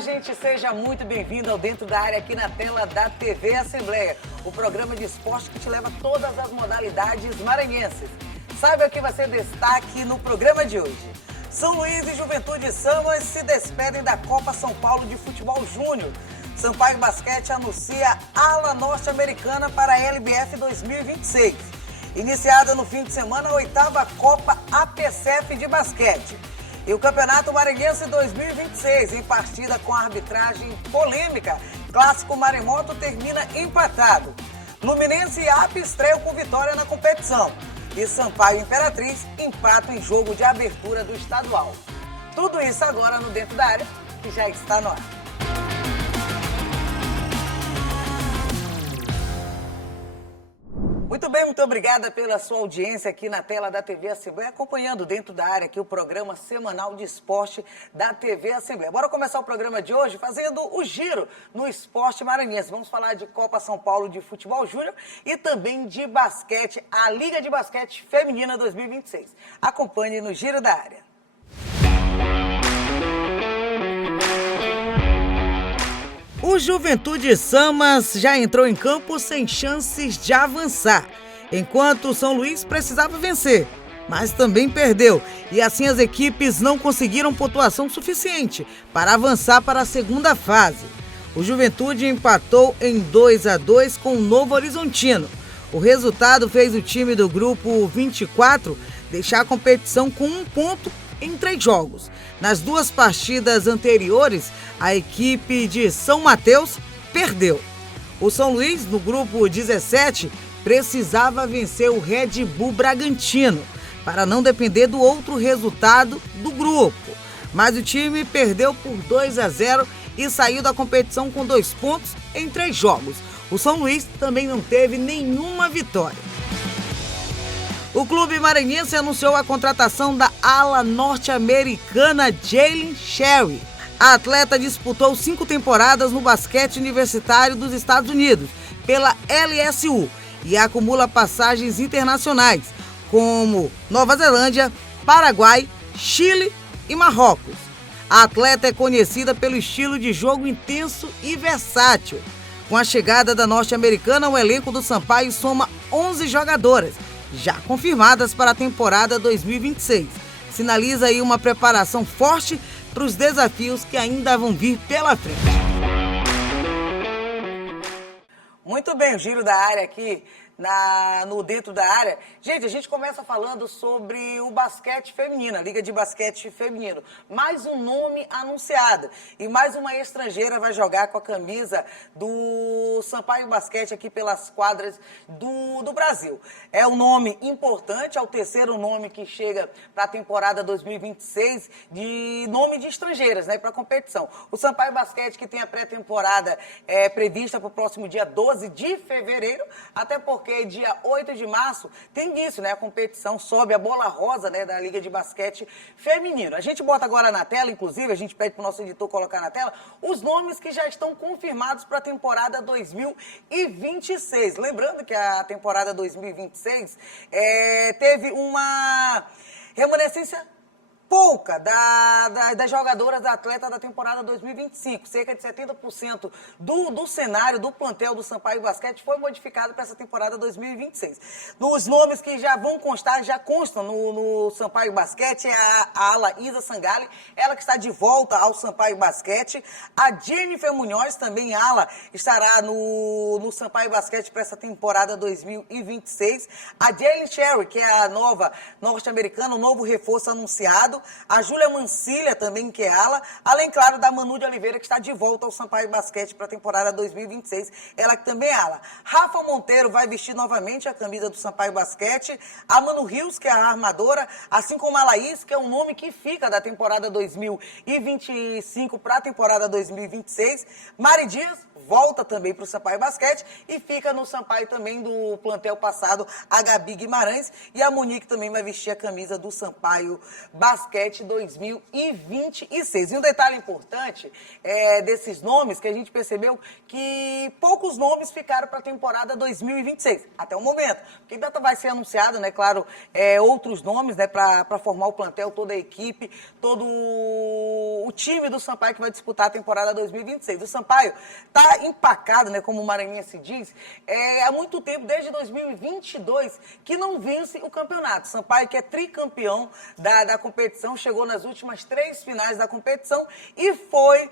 gente, seja muito bem-vindo ao Dentro da Área aqui na tela da TV Assembleia, o programa de esporte que te leva todas as modalidades maranhenses. Saiba o que vai ser destaque no programa de hoje. São Luís e Juventude Samas se despedem da Copa São Paulo de Futebol Júnior. Sampaio Basquete anuncia ala norte-americana para a LBF 2026. Iniciada no fim de semana a 8ª Copa APCF de basquete. E o Campeonato Maranhense 2026, em partida com arbitragem polêmica, Clássico Maremoto termina empatado. Luminense e AP estreiam com vitória na competição. E Sampaio e Imperatriz empatam em jogo de abertura do estadual. Tudo isso agora no Dentro da Área, que já está no ar. Muito bem, muito obrigada pela sua audiência aqui na tela da TV Assembleia, acompanhando Dentro da Área aqui o programa semanal de esporte da TV Assembleia. Bora começar o programa de hoje fazendo o giro no esporte maranhense. Vamos falar de Copa São Paulo de Futebol Júnior e também de basquete, a Liga de Basquete Feminina 2026. Acompanhe no Giro da Área. O Juventude Samas já entrou em campo sem chances de avançar, enquanto o São Luís precisava vencer, mas também perdeu. E assim as equipes não conseguiram pontuação suficiente para avançar para a segunda fase. O Juventude empatou em 2-2 com o Novo Horizontino. O resultado fez o time do grupo 24 deixar a competição com 1 ponto em 3 jogos. Nas 2 partidas anteriores, a equipe de São Mateus perdeu. O São Luís, no grupo 17, precisava vencer o Red Bull Bragantino para não depender do outro resultado do grupo. Mas o time perdeu por 2-0 e saiu da competição com 2 pontos em 3 jogos. O São Luís também não teve nenhuma vitória. O clube maranhense anunciou a contratação da ala norte-americana Jaylin Sherry. A atleta disputou 5 temporadas no basquete universitário dos Estados Unidos, pela LSU, e acumula passagens internacionais, como Nova Zelândia, Paraguai, Chile e Marrocos. A atleta é conhecida pelo estilo de jogo intenso e versátil. Com a chegada da norte-americana, o elenco do Sampaio soma 11 jogadoras, já confirmadas para a temporada 2026. Sinaliza aí uma preparação forte para os desafios que ainda vão vir pela frente. Muito bem, o giro da área aqui no Dentro da Área. Gente, a gente começa falando sobre o basquete feminino, a Liga de Basquete Feminino. Mais um nome anunciado e mais uma estrangeira vai jogar com a camisa do Sampaio Basquete aqui pelas quadras do Brasil. É um nome importante, é o 3º nome que chega para a temporada 2026 de nome de estrangeiras, né, para a competição. O Sampaio Basquete, que tem a pré-temporada prevista para o próximo dia 12 de fevereiro, até porque dia 8 de março tem isso, né? A competição sobe a bola rosa, né, da Liga de Basquete Feminino. A gente bota agora na tela, inclusive, a gente pede para o nosso editor colocar na tela, os nomes que já estão confirmados para a temporada 2026. Lembrando que a temporada 2026 teve uma remanescência pouca das jogadoras da atleta da temporada 2025. Cerca de 70% do cenário, do plantel do Sampaio Basquete foi modificado para essa temporada 2026. Nos nomes que já vão constar, já constam no Sampaio Basquete, é a ala Isa Sangali, ela que está de volta ao Sampaio Basquete. A Jennifer Munhoz, também ala, estará no Sampaio Basquete para essa temporada 2026. A Jaylin Sherry, que é a nova norte-americana, o novo reforço anunciado. A Júlia Mancilha também, que é ala, além, claro, da Manu de Oliveira, que está de volta ao Sampaio Basquete para a temporada 2026, ela que também é ala. Rafa Monteiro vai vestir novamente a camisa do Sampaio Basquete, a Manu Rios, que é a armadora, assim como a Laís, que é um nome que fica da temporada 2025 para a temporada 2026, Mari Dias volta também para o Sampaio Basquete e fica no Sampaio também do plantel passado, a Gabi Guimarães, e a Monique também vai vestir a camisa do Sampaio Basquete. Basquete 2026. E um detalhe importante desses nomes, que a gente percebeu que poucos nomes ficaram para a temporada 2026, até o momento. Porque ainda vai ser anunciado, né, claro, outros nomes, né, para formar o plantel, toda a equipe, todo o time do Sampaio que vai disputar a temporada 2026. O Sampaio está empacado, né, como o maranhense diz, há muito tempo, desde 2022, que não vence o campeonato. Sampaio, que é tricampeão da competição, chegou nas últimas 3 finais da competição e foi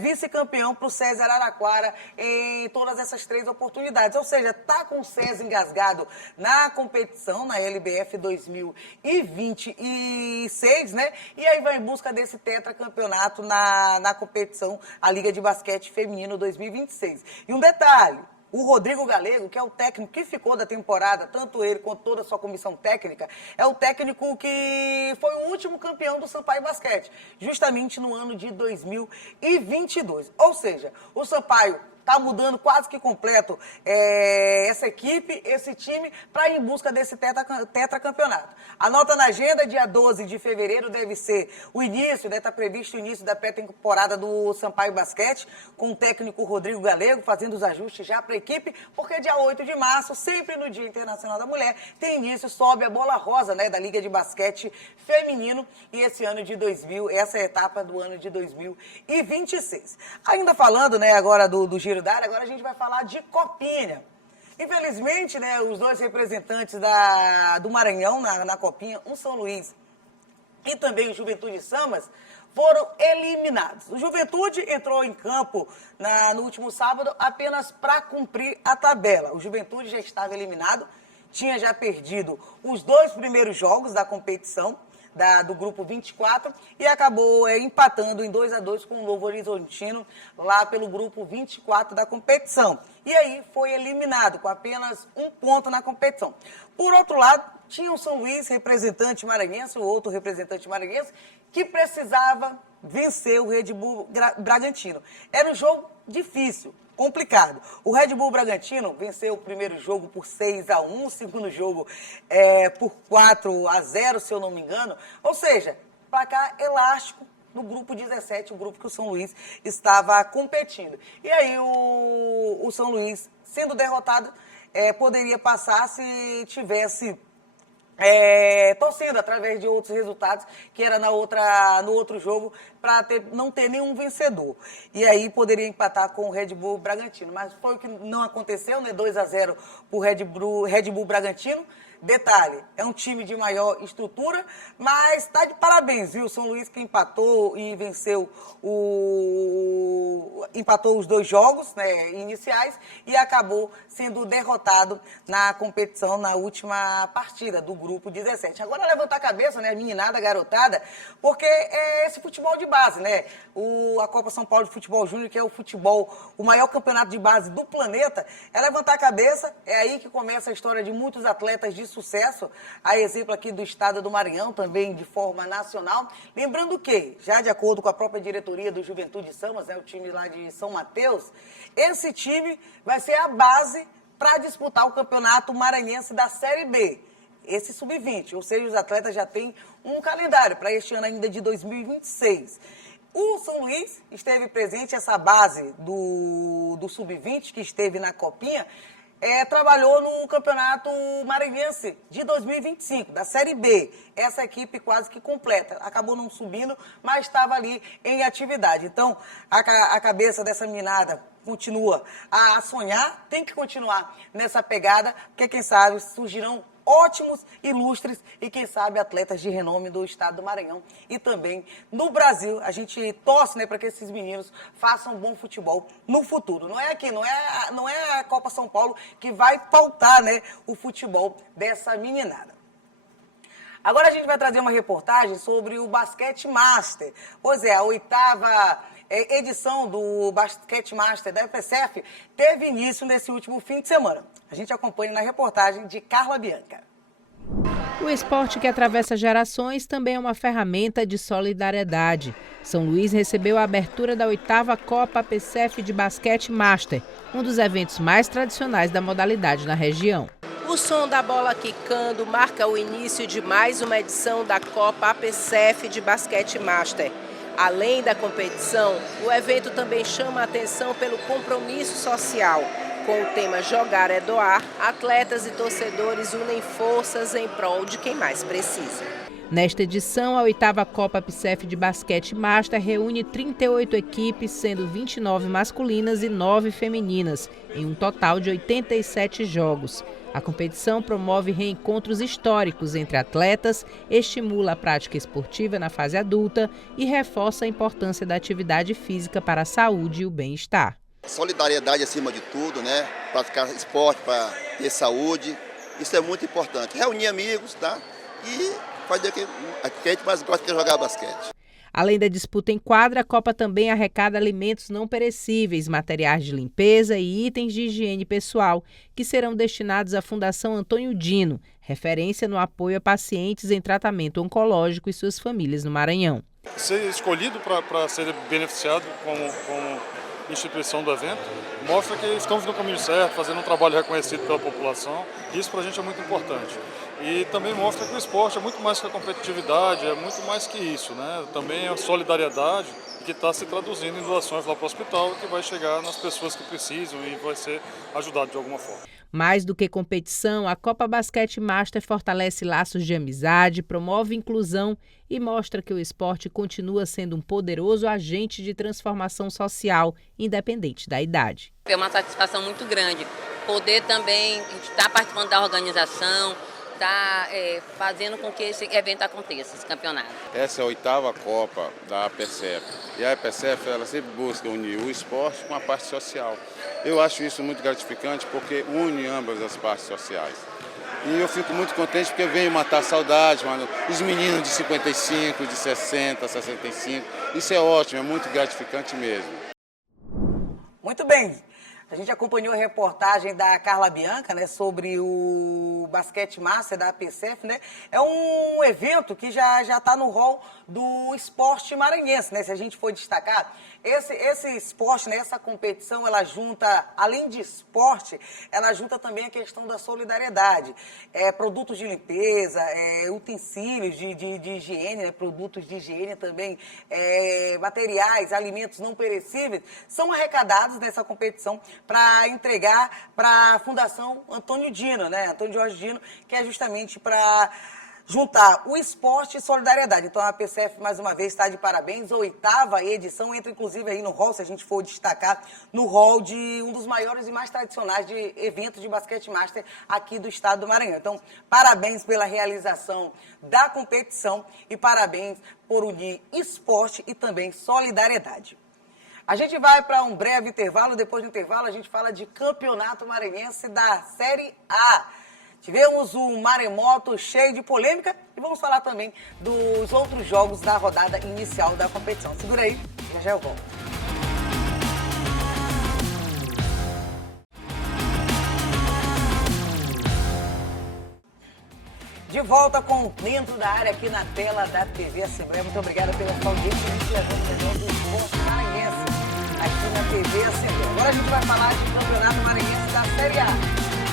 vice-campeão para o César Araraquara em todas essas 3 oportunidades. Ou seja, está com o César engasgado na competição, na LBF 2026, né? E aí vai em busca desse tetracampeonato na competição, a Liga de Basquete Feminino 2026. E um detalhe, o Rodrigo Galego, que é o técnico que ficou da temporada, tanto ele quanto toda a sua comissão técnica, é o técnico que foi o último campeão do Sampaio Basquete, justamente no ano de 2022. Ou seja, o Sampaio está mudando quase que completo essa equipe, esse time, para ir em busca desse tetracampeonato. Anota na agenda, dia 12 de fevereiro deve ser o início, deve estar previsto o início da pré-temporada do Sampaio Basquete, com o técnico Rodrigo Galego fazendo os ajustes já para a equipe, porque dia 8 de março, sempre no Dia Internacional da Mulher, tem início, sobe a bola rosa, né, da Liga de Basquete Feminino, e essa é a etapa do ano de 2026. Ainda falando, né, agora do Giro da Área, agora a gente vai falar de Copinha. Infelizmente, né, os 2 representantes do Maranhão na Copinha, um São Luís e também o Juventude Samas, foram eliminados. O Juventude entrou em campo no último sábado apenas para cumprir a tabela. O Juventude já estava eliminado, tinha já perdido os 2 primeiros jogos da competição, do grupo 24, e acabou empatando em 2-2 com o Novo Horizontino, lá pelo grupo 24 da competição. E aí foi eliminado com apenas 1 ponto na competição. Por outro lado, tinha o São Luís, representante maranhense, o outro representante maranhense, que precisava vencer o Red Bull Bragantino. Era um jogo difícil, complicado. O Red Bull Bragantino venceu o primeiro jogo por 6-1, o segundo jogo por 4-0, se eu não me engano. Ou seja, placar elástico no grupo 17, o grupo que o São Luís estava competindo. E aí o São Luís, sendo derrotado, poderia passar se tivesse torcendo através de outros resultados, que era no outro jogo, para não ter nenhum vencedor. E aí poderia empatar com o Red Bull Bragantino. Mas foi o que não aconteceu, né? 2-0 para o Red Bull Bragantino. Detalhe, é um time de maior estrutura, mas está de parabéns, viu? O São Luís que empatou e venceu empatou os 2 jogos, né, iniciais, e acabou sendo derrotado na competição na última partida do grupo 17. Agora levantar a cabeça, né, meninada, garotada, porque é esse futebol de base, né? A Copa São Paulo de Futebol Júnior, que é o maior campeonato de base do planeta, é levantar a cabeça, é aí que começa a história de muitos atletas de sucesso, a exemplo aqui do estado do Maranhão, também de forma nacional. Lembrando que, já de acordo com a própria diretoria do Juventude Samas, né, o time lá de São Mateus, esse time vai ser a base para disputar o campeonato maranhense da Série B, esse sub-20, ou seja, os atletas já têm um calendário para este ano ainda de 2026. O São Luís esteve presente, essa base do sub-20 que esteve na Copinha, trabalhou no Campeonato Maranhense de 2025, da Série B. Essa equipe quase que completa. Acabou não subindo, mas estava ali em atividade. Então, a cabeça dessa meninada continua a sonhar, tem que continuar nessa pegada, porque quem sabe surgirão ótimos, ilustres e, quem sabe, atletas de renome do estado do Maranhão e também no Brasil. A gente torce, né, para que esses meninos façam bom futebol no futuro. Não é aqui, não é a Copa São Paulo que vai pautar, né, o futebol dessa meninada. Agora a gente vai trazer uma reportagem sobre o Basquete Master. Pois é, a 8ª edição do Basquete Master da EPCF teve início nesse último fim de semana. A gente acompanha na reportagem de Carla Bianca. O esporte que atravessa gerações também é uma ferramenta de solidariedade. São Luís recebeu a abertura da 8ª Copa APCF de Basquete Master, um dos eventos mais tradicionais da modalidade na região. O som da bola quicando marca o início de mais uma edição da Copa APCF de Basquete Master. Além da competição, o evento também chama a atenção pelo compromisso social. Com o tema Jogar é Doar, atletas e torcedores unem forças em prol de quem mais precisa. Nesta edição, a 8ª Copa APCF de Basquete Master reúne 38 equipes, sendo 29 masculinas e 9 femininas, em um total de 87 jogos. A competição promove reencontros históricos entre atletas, estimula a prática esportiva na fase adulta e reforça a importância da atividade física para a saúde e o bem-estar. Solidariedade acima de tudo, né? Praticar esporte para ter saúde, isso é muito importante. Reunir amigos, tá? E fazer o que a gente mais gosta, que é jogar basquete. Além da disputa em quadra, a Copa também arrecada alimentos não perecíveis, materiais de limpeza e itens de higiene pessoal, que serão destinados à Fundação Antônio Dino, referência no apoio a pacientes em tratamento oncológico e suas famílias no Maranhão. Ser escolhido para ser beneficiado como instituição do evento mostra que estamos no caminho certo, fazendo um trabalho reconhecido pela população. Isso para a gente é muito importante. E também mostra que o esporte é muito mais que a competitividade, é muito mais que isso, né? Também é a solidariedade que está se traduzindo em doações lá para o hospital, que vai chegar nas pessoas que precisam e vai ser ajudado de alguma forma. Mais do que competição, a Copa Basquete Master fortalece laços de amizade, promove inclusão e mostra que o esporte continua sendo um poderoso agente de transformação social, independente da idade. É uma satisfação muito grande poder também estar participando da organização, está fazendo com que esse evento aconteça, esse campeonato. Essa é a 8ª Copa da APCF. E a APCF ela sempre busca unir o esporte com a parte social. Eu acho isso muito gratificante porque une ambas as partes sociais. E eu fico muito contente porque venho matar a saudade, mano. Os meninos de 55, de 60, 65. Isso é ótimo, é muito gratificante mesmo. Muito bem. A gente acompanhou a reportagem da Carla Bianca, né, sobre o Basquete Master da APCF, né? É um evento que já está no rol do esporte maranhense, né? Se a gente for destacar, esse esporte, né, essa competição, ela junta, além de esporte, ela junta também a questão da solidariedade. Produtos de limpeza, utensílios de higiene, né, produtos de higiene também, materiais, alimentos não perecíveis, são arrecadados nessa competição para entregar para a Fundação Antônio Dino, né? Antônio Jorge Dino, que é justamente para juntar o esporte e solidariedade. Então a APCF, mais uma vez, está de parabéns. A 8ª edição entra, inclusive, aí no hall, se a gente for destacar, no hall de um dos maiores e mais tradicionais de eventos de basquete master aqui do estado do Maranhão. Então, parabéns pela realização da competição e parabéns por unir esporte e também solidariedade. A gente vai para um breve intervalo. Depois do intervalo, a gente fala de Campeonato Maranhense da Série A. Tivemos um maremoto cheio de polêmica e vamos falar também dos outros jogos da rodada inicial da competição. Segura aí, já eu volto. De volta com Dentro da Área aqui na tela da TV Assembleia. Muito obrigada pela sua audiência. A gente levando o melhor do esporte maranhense aqui na TV Assembleia. Agora a gente vai falar de Campeonato Maranhense da Série A.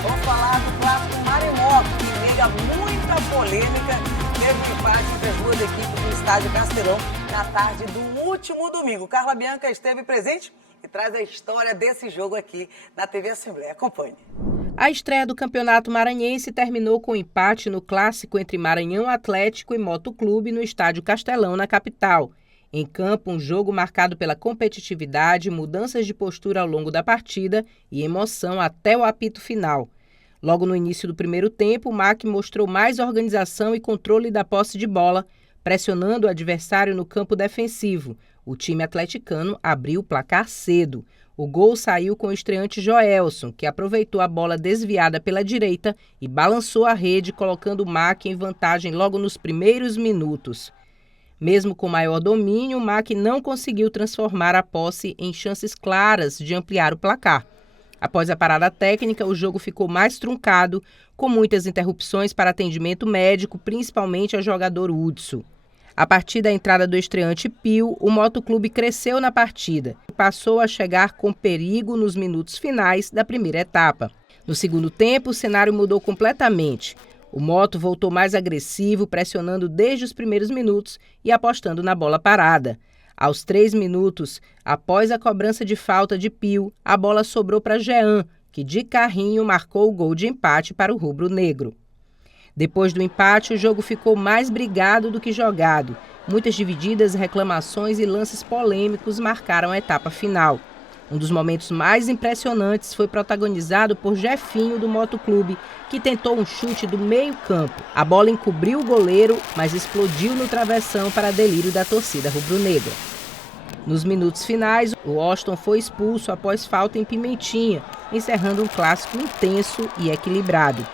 Vamos falar do clássico maremoto, que nega muita polêmica. Teve um empate entre as duas equipes no estádio Castelão na tarde do último domingo. Carla Bianca esteve presente e traz a história desse jogo aqui na TV Assembleia. Acompanhe. A estreia do Campeonato Maranhense terminou com empate no clássico entre Maranhão Atlético e Motoclube no estádio Castelão, na capital. Em campo, um jogo marcado pela competitividade, mudanças de postura ao longo da partida e emoção até o apito final. Logo no início do primeiro tempo, o MAC mostrou mais organização e controle da posse de bola, pressionando o adversário no campo defensivo. O time atleticano abriu o placar cedo. O gol saiu com o estreante Joelson, que aproveitou a bola desviada pela direita e balançou a rede, colocando o MAC em vantagem logo nos primeiros minutos. Mesmo com maior domínio, o MAC não conseguiu transformar a posse em chances claras de ampliar o placar. Após a parada técnica, o jogo ficou mais truncado, com muitas interrupções para atendimento médico, principalmente ao jogador Hudson. A partir da entrada do estreante Pio, o Motoclube cresceu na partida e passou a chegar com perigo nos minutos finais da primeira etapa. No segundo tempo, o cenário mudou completamente. O Moto voltou mais agressivo, pressionando desde os primeiros minutos e apostando na bola parada. Aos 3 minutos, após a cobrança de falta de Pio, a bola sobrou para Jean, que de carrinho marcou o gol de empate para o rubro-negro. Depois do empate, o jogo ficou mais brigado do que jogado. Muitas divididas, reclamações e lances polêmicos marcaram a etapa final. Um dos momentos mais impressionantes foi protagonizado por Jefinho do Motoclube, que tentou um chute do meio-campo. A bola encobriu o goleiro, mas explodiu no travessão para delírio da torcida rubro-negra. Nos minutos finais, o Austin foi expulso após falta em Pimentinha, encerrando um clássico intenso e equilibrado.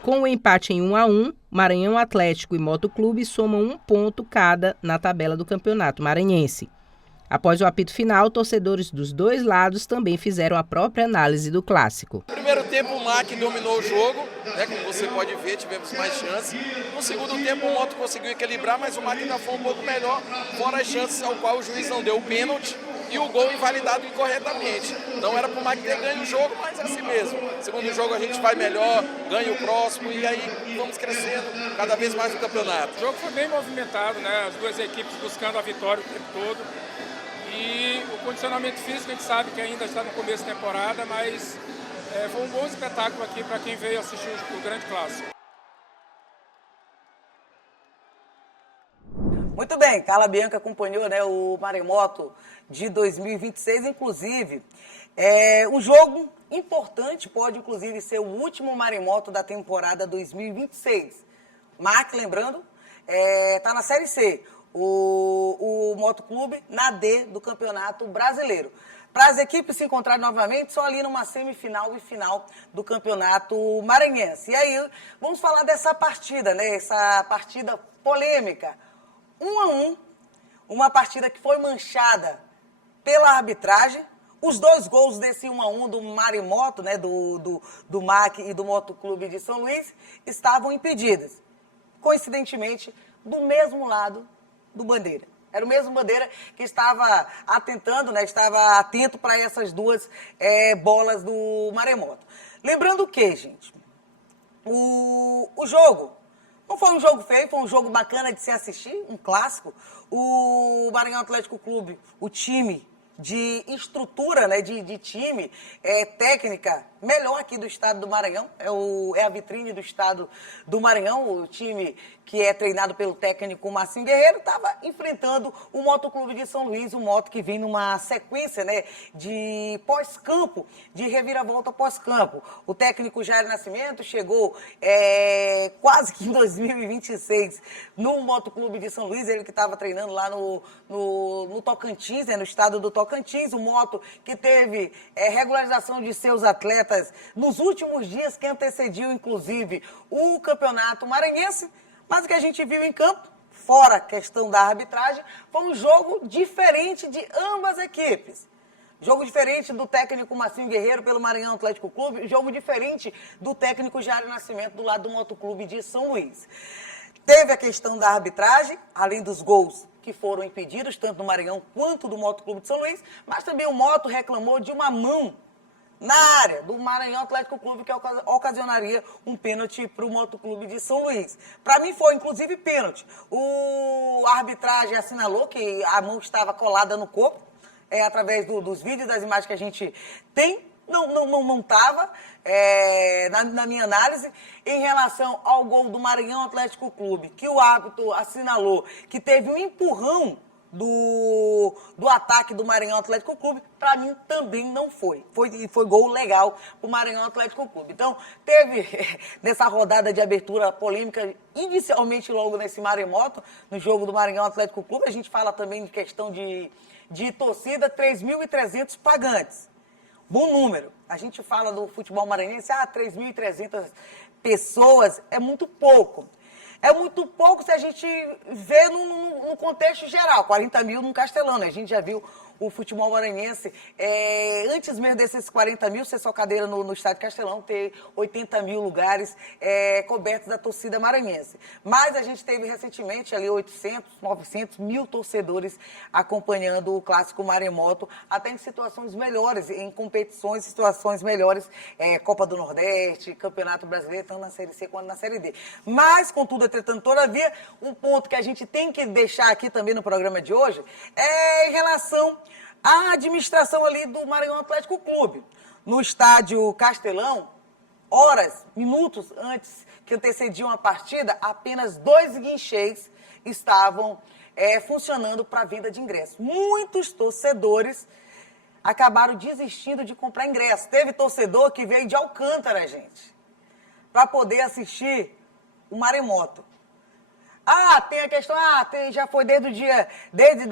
Com o empate em 1-1, Maranhão Atlético e Motoclube somam 1 ponto cada na tabela do Campeonato Maranhense. Após o apito final, torcedores dos dois lados também fizeram a própria análise do clássico. No primeiro tempo, o MAC dominou o jogo, como você pode ver, tivemos mais chances. No segundo tempo, o Moto conseguiu equilibrar, mas o MAC ainda foi um pouco melhor, fora as chances ao qual o juiz não deu o pênalti e o gol invalidado incorretamente. Não era para o MAC ter ganho o jogo, mas é assim mesmo. Segundo jogo a gente vai melhor, ganha o próximo e aí vamos crescendo cada vez mais no campeonato. O jogo foi bem movimentado, né? As duas equipes buscando a vitória o tempo todo. E o condicionamento físico a gente sabe que ainda está no começo da temporada, mas foi um bom espetáculo aqui para quem veio assistir o grande clássico. Muito bem, Carla Bianca acompanhou, né, o Maremoto de 2026, inclusive. Um jogo importante, pode inclusive ser o último Maremoto da temporada 2026. MAC, lembrando, está na Série C. O Motoclube na D do Campeonato Brasileiro. Para as equipes se encontrarem novamente, só ali numa semifinal e final do Campeonato Maranhense. E aí, vamos falar dessa partida, né? Essa partida polêmica. 1-1, uma partida que foi manchada pela arbitragem. Os 2 gols desse 1-1 do Maremoto, né? Do MAC e do Motoclube de São Luís, estavam impedidas. Coincidentemente, do mesmo lado do Bandeira. Era o mesmo Bandeira que estava atentando, né? Estava atento para essas 2 bolas do Maremoto. Lembrando que, gente, o jogo não foi um jogo feio, foi um jogo bacana de se assistir, um clássico. O Maranhão Atlético Clube, o time de estrutura, né, de time, técnica, melhor aqui do estado do Maranhão, é a vitrine do estado do Maranhão, o time que é treinado pelo técnico Marcinho Guerreiro, estava enfrentando o Motoclube de São Luís, o Moto que vem numa sequência, né, de pós-campo, de reviravolta pós-campo. O técnico Jair Nascimento chegou quase que em 2026 no Motoclube de São Luís, ele que estava treinando lá no Tocantins, né, no estado do Tocantins, o Moto que teve regularização de seus atletas nos últimos dias, que antecediu, inclusive, o Campeonato Maranhense. Mas o que a gente viu em campo, fora a questão da arbitragem, foi um jogo diferente de ambas as equipes. Jogo diferente do técnico Marcinho Guerreiro pelo Maranhão Atlético Clube, jogo diferente do técnico Jair Nascimento do lado do Motoclube de São Luís. Teve a questão da arbitragem, além dos gols que foram impedidos, tanto do Maranhão quanto do Motoclube de São Luís, mas também o Moto reclamou de uma mão na área do Maranhão Atlético Clube, que ocasionaria um pênalti para o Motoclube de São Luís. Para mim foi, inclusive, pênalti. A arbitragem assinalou que a mão estava colada no corpo, através dos vídeos, das imagens que a gente tem. Não estava, na minha análise, em relação ao gol do Maranhão Atlético Clube, que o árbitro assinalou que teve um empurrão do ataque do Maranhão Atlético Clube, para mim também não foi. Foi gol legal para o Maranhão Atlético Clube. Então, teve nessa rodada de abertura polêmica, inicialmente logo nesse Maremoto, no jogo do Maranhão Atlético Clube, a gente fala também de questão de torcida, 3.300 pagantes. Bom número. A gente fala do futebol maranhense, 3.300 pessoas é muito pouco. É muito pouco se a gente vê no contexto geral, 40 mil no Castelão, né? A gente já viu o futebol maranhense, antes mesmo desses 40 mil ser só cadeira no Estádio Castelão, ter 80 mil lugares cobertos da torcida maranhense. Mas a gente teve recentemente ali 800, 900 mil torcedores acompanhando o clássico Maremoto, até em situações melhores, em competições, situações melhores, Copa do Nordeste, Campeonato Brasileiro, tanto na Série C quanto na Série D. Mas, contudo, entretanto, todavia, um ponto que a gente tem que deixar aqui também no programa de hoje é em relação à administração ali do Maranhão Atlético Clube. No estádio Castelão, horas, minutos antes que antecediam a partida, apenas 2 guinchês estavam funcionando para a venda de ingressos. Muitos torcedores acabaram desistindo de comprar ingresso. Teve torcedor que veio de Alcântara, gente, para poder assistir o Maremoto. Tem a questão, já foi desde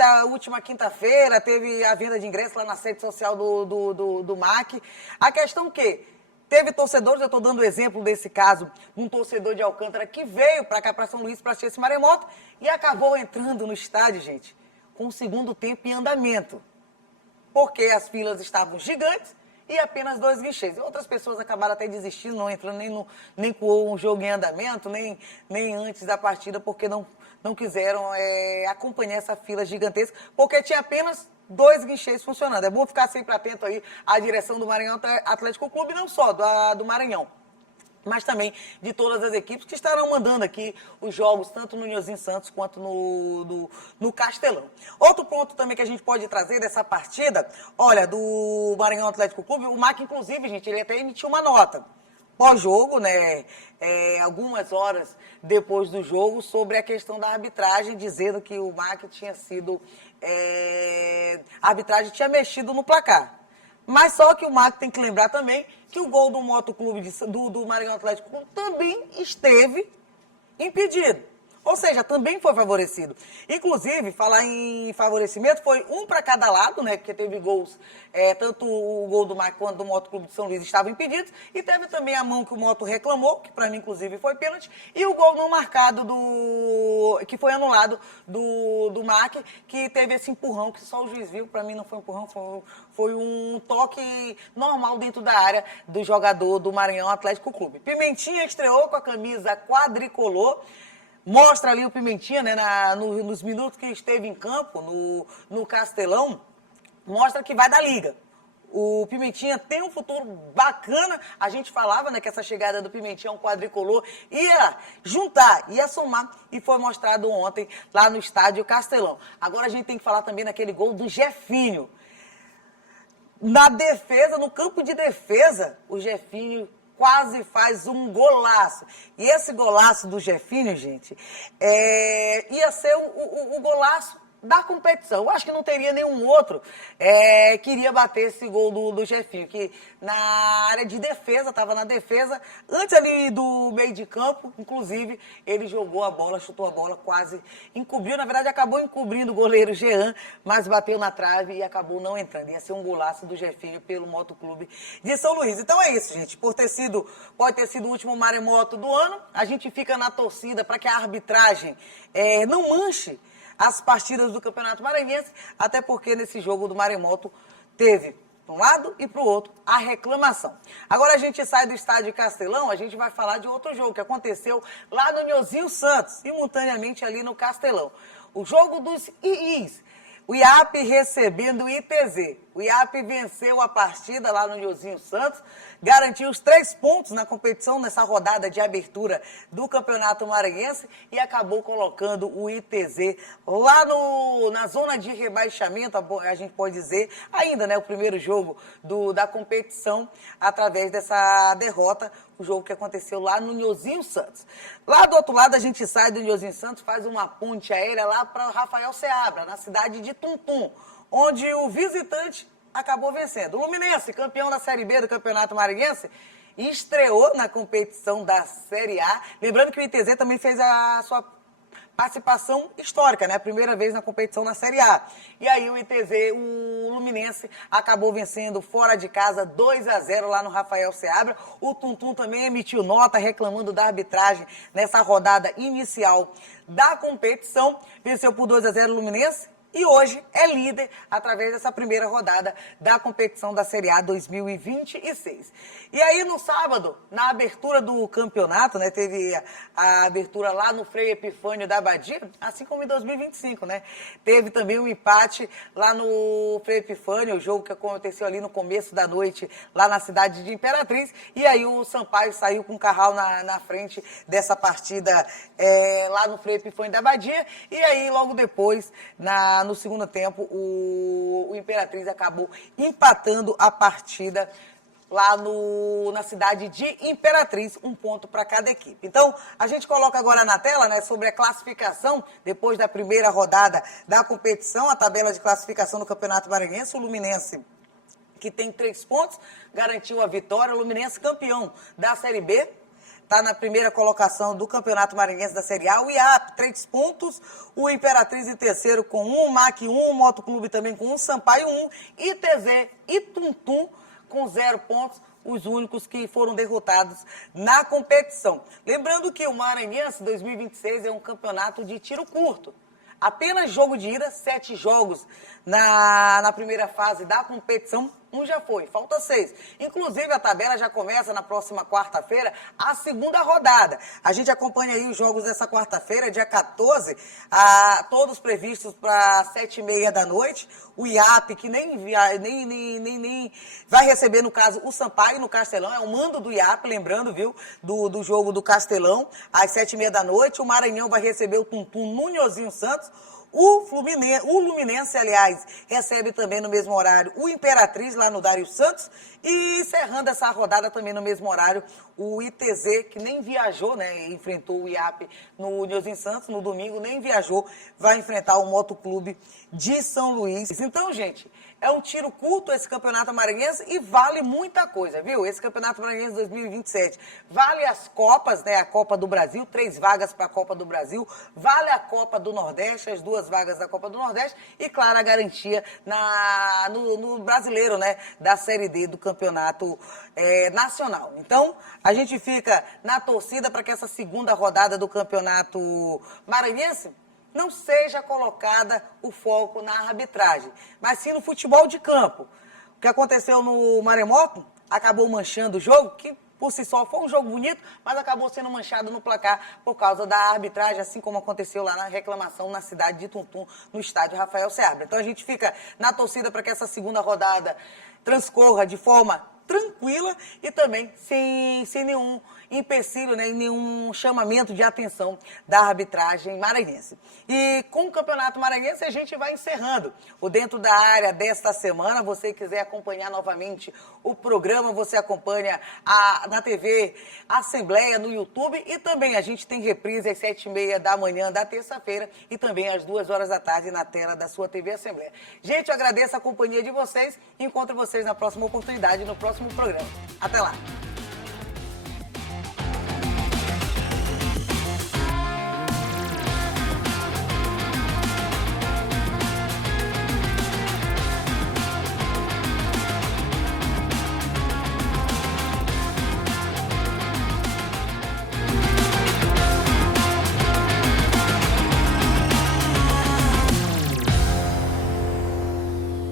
a última quinta-feira, teve a venda de ingressos lá na sede social do MAC. A questão que teve torcedores, eu estou dando o exemplo desse caso, um torcedor de Alcântara que veio para cá, para São Luís, para assistir esse Maremoto e acabou entrando no estádio, gente, com o segundo tempo em andamento, porque as filas estavam gigantes e apenas 2 guichês. E outras pessoas acabaram até desistindo, não entrando nem com o jogo em andamento, nem antes da partida, porque não quiseram acompanhar essa fila gigantesca, porque tinha apenas 2 guichês funcionando. É bom ficar sempre atento aí à direção do Maranhão Atlético Clube, não só do Maranhão, mas também de todas as equipes que estarão mandando aqui os jogos, tanto no Nhozinho Santos quanto no Castelão. Outro ponto também que a gente pode trazer dessa partida, olha, do Maranhão Atlético Clube, o MAC, inclusive, gente, ele até emitiu uma nota pós-jogo, né, algumas horas depois do jogo, sobre a questão da arbitragem, dizendo que o MAC tinha sido, a arbitragem tinha mexido no placar. Mas só que o MAC tem que lembrar também que o gol do Motoclube do Maranhão Atlético Clube também esteve impedido. Ou seja, também foi favorecido. Inclusive, falar em favorecimento, foi um para cada lado, né? Porque teve gols, tanto o gol do MAC quanto do Motoclube de São Luís estavam impedidos. E teve também a mão que o Moto reclamou, que para mim, inclusive, foi pênalti. E o gol não marcado, que foi anulado do MAC, que teve esse empurrão, que só o juiz viu. Para mim não foi um empurrão, foi um toque normal dentro da área do jogador do Maranhão Atlético Clube. Pimentinha estreou com a camisa quadricolor. Mostra ali o Pimentinha, né, nos minutos que esteve em campo, no Castelão, mostra que vai da liga. O Pimentinha tem um futuro bacana. A gente falava, né, que essa chegada do Pimentinha, um quadricolor, ia juntar, ia somar, e foi mostrado ontem lá no estádio Castelão. Agora a gente tem que falar também naquele gol do Jefinho. Na defesa, no campo de defesa, o Jefinho quase faz um golaço. E esse golaço do Jefinho, gente, ia ser o golaço da competição. Eu acho que não teria nenhum outro que iria bater esse gol do Jefinho, que na área de defesa, estava na defesa, antes ali do meio de campo, inclusive, ele jogou a bola, chutou a bola, quase encobriu, na verdade acabou encobrindo o goleiro Jean, mas bateu na trave e acabou não entrando. Ia ser um golaço do Jefinho pelo Motoclube de São Luís. Então é isso, gente, pode ter sido o último Maremoto do ano, a gente fica na torcida para que a arbitragem não manche as partidas do Campeonato Maranhense, até porque nesse jogo do Maremoto teve, para um lado e para o outro, a reclamação. Agora a gente sai do estádio Castelão, a gente vai falar de outro jogo que aconteceu lá no Nhozinho Santos, simultaneamente ali no Castelão. O jogo dos IIs. O IAP recebendo o ITZ. O IAP venceu a partida lá no Nhozinho Santos, garantiu os 3 pontos na competição, nessa rodada de abertura do Campeonato Maranhense, e acabou colocando o ITZ lá na zona de rebaixamento, a gente pode dizer, ainda, né, o primeiro jogo da competição, através dessa derrota, o jogo que aconteceu lá no Nhozinho Santos. Lá do outro lado, a gente sai do Nhozinho Santos, faz uma ponte aérea lá para Rafael Seabra, na cidade de Tuntum, onde o visitante acabou vencendo. O Luminense, campeão da Série B do Campeonato Maranhense, estreou na competição da Série A. Lembrando que o ITZ também fez a sua participação histórica, né? Primeira vez na competição na Série A. E aí o ITZ, o Luminense, acabou vencendo fora de casa 2-0 lá no Rafael Seabra. O Tuntum também emitiu nota reclamando da arbitragem nessa rodada inicial da competição. Venceu por 2-0 o Luminense. e hoje é líder através dessa primeira rodada da competição da Série A 2026. E aí no sábado, na abertura do campeonato, né, teve a abertura lá no Frei Epifânio da Abadia, assim como em 2025, né? Teve também um empate lá no Frei Epifânio, o jogo que aconteceu ali no começo da noite, lá na cidade de Imperatriz, e aí o Sampaio saiu com o carral na frente dessa partida lá no Frei Epifânio da Abadia, e aí logo depois, no segundo tempo, o Imperatriz acabou empatando a partida lá na cidade de Imperatriz, 1 ponto para cada equipe. Então, a gente coloca agora na tela, né, sobre a classificação, depois da primeira rodada da competição, a tabela de classificação do Campeonato Maranhense, o Luminense, que tem 3 pontos, garantiu a vitória, o Luminense campeão da Série B, está na primeira colocação do Campeonato Maranhense da Série A, o IAP, 3 pontos, o Imperatriz em terceiro com 1, o MAC 1, o Motoclube também com 1, Sampaio 1, ITZ e Tuntum com 0 pontos, os únicos que foram derrotados na competição. Lembrando que o Maranhense 2026 é um campeonato de tiro curto. Apenas jogo de ida, 7 jogos na primeira fase da competição, 1 já foi, falta 6. Inclusive, a tabela já começa na próxima quarta-feira, a segunda rodada. A gente acompanha aí os jogos dessa quarta-feira, dia 14, todos previstos para 7h30 da noite. O IAP, que nem vai receber, no caso, o Sampaio no Castelão, é o mando do IAP, lembrando, viu, do jogo do Castelão, às 7h30 da noite. O Maranhão vai receber o Tuntum no Nhozinho Santos. O Luminense, aliás, recebe também no mesmo horário o Imperatriz, lá no Dário Santos. E encerrando essa rodada também no mesmo horário, o ITZ, que nem viajou, né, enfrentou o IAP no Nhozinho Santos, no domingo, nem viajou, vai enfrentar o Motoclube de São Luís. Então, gente, é um tiro curto esse Campeonato Maranhense e vale muita coisa, viu? Esse Campeonato Maranhense 2027 vale as Copas, né? A Copa do Brasil, 3 vagas para a Copa do Brasil, vale a Copa do Nordeste, as 2 vagas da Copa do Nordeste e, claro, a garantia no brasileiro, né? Da Série D do Campeonato Nacional. Então, a gente fica na torcida para que essa segunda rodada do Campeonato Maranhense não seja colocada o foco na arbitragem, mas sim no futebol de campo. O que aconteceu no Maremoto acabou manchando o jogo, que por si só foi um jogo bonito, mas acabou sendo manchado no placar por causa da arbitragem, assim como aconteceu lá na reclamação na cidade de Tuntum, no estádio Rafael Seabra. Então a gente fica na torcida para que essa segunda rodada transcorra de forma tranquila e também sem nenhum empecilho, né, e nenhum chamamento de atenção da arbitragem maranhense. E com o Campeonato Maranhense a gente vai encerrando o Dentro da Área desta semana. Você quiser acompanhar novamente o programa, você acompanha na TV Assembleia, no YouTube, e também a gente tem reprise às 7h30 da manhã da terça-feira e também às 2h da tarde na tela da sua TV Assembleia. Gente, eu agradeço a companhia de vocês e encontro vocês na próxima oportunidade, no próximo programa. Até lá!